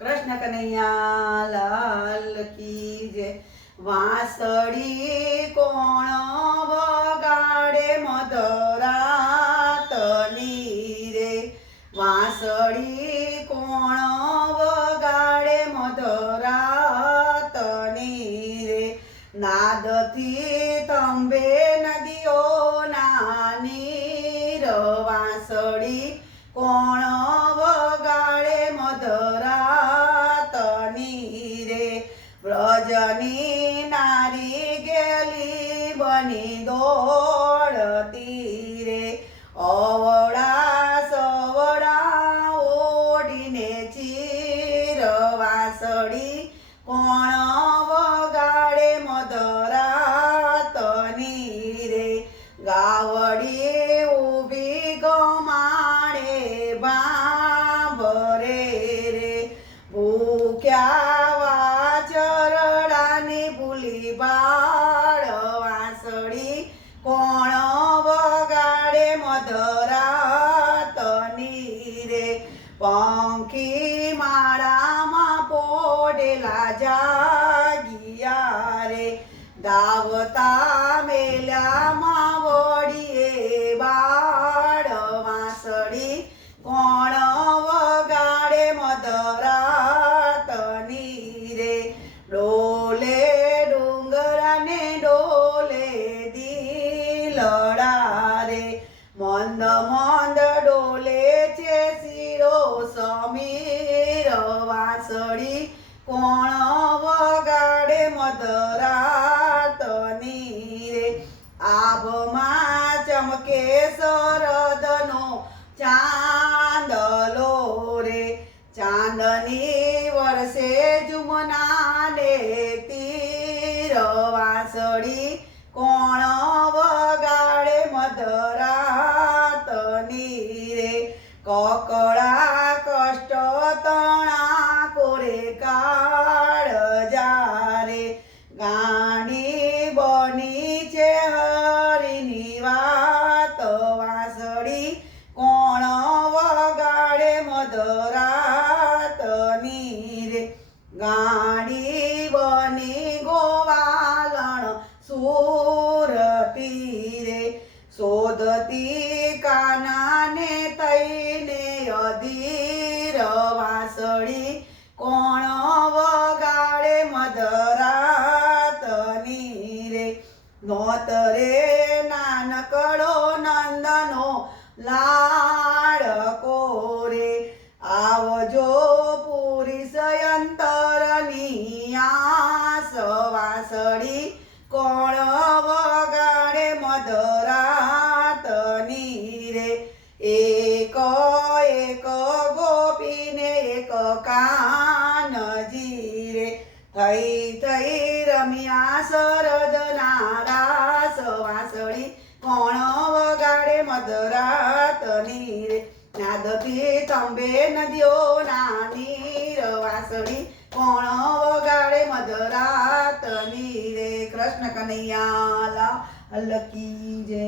कृष्ण कन्हैया लाल की जय। वांसળી કોણ વગાડે મધરાતની રે, વાંસળી કોણ વગાડે મધરાતની રે, નાદથી થંભે નદીઓના નીર, વાંસળી કોણ વગાડે મધરાતની રે, વ્રજની નારી ગેલી બની દોડતી રે, અવળા સવળા ઓઢીને ચીર, વાંસળી કોણ વગાડે મધરાતની રે, ગાવડી ઊભી ગમાડે ભાંભરે રે, ભૂખ્યા ભૂલી બાળ, વાંસળી કોણ વગાડે મધરાતની રે, પંખી માળામાં પોડેલા જાગિયા રે, ગાવતા મેલ્યામાં વળીએ બાળ, વાંસળી કોણ વગાડે મધરાતની રે, ડોલે ડુંગરાને ડોલે દિલડા રે, મંદ મંદ ડોલે છે શિરો સમીર, વાંસળી કોણ વગાડે મધરાતની રે, આભમાં ચમકે શરદનો ચાંદલો રે, ચાંદની વર્ષે જુમનાને તીર, વાંસળી કોણ વગાડે મધરાતની રે, કકળા કષ્ટ તણા કોરે કાળ જારે, ગાણી બની છે હરિની વાત, વાંસળી કોણ વગાડે મધરાતની રે, ગાડી બની ગોવાલણ સુરતી રે, શોધતી કાનાને થઈને અધીર, વાંસળી કોણ વગાડે મધરાતની રે, નોતરે નાનકડો નંદનો લાડકો રે, આવજો પૂરી સયંતરની આસ, વાંસળી કોણ વગાડે મધરાતની રે, એક એક ગોપીને એક કાનજી રે, થઈ થઈ રમ્યા શરદના રાસ, વાંસળી કોણ વગાડે મધરાતની રે, નાદથી થંભે નદીઓના નીર, વાંસળી કોણ વગાડે મધરાતની રે, કૃષ્ણ કનૈયા લાલ કી જય।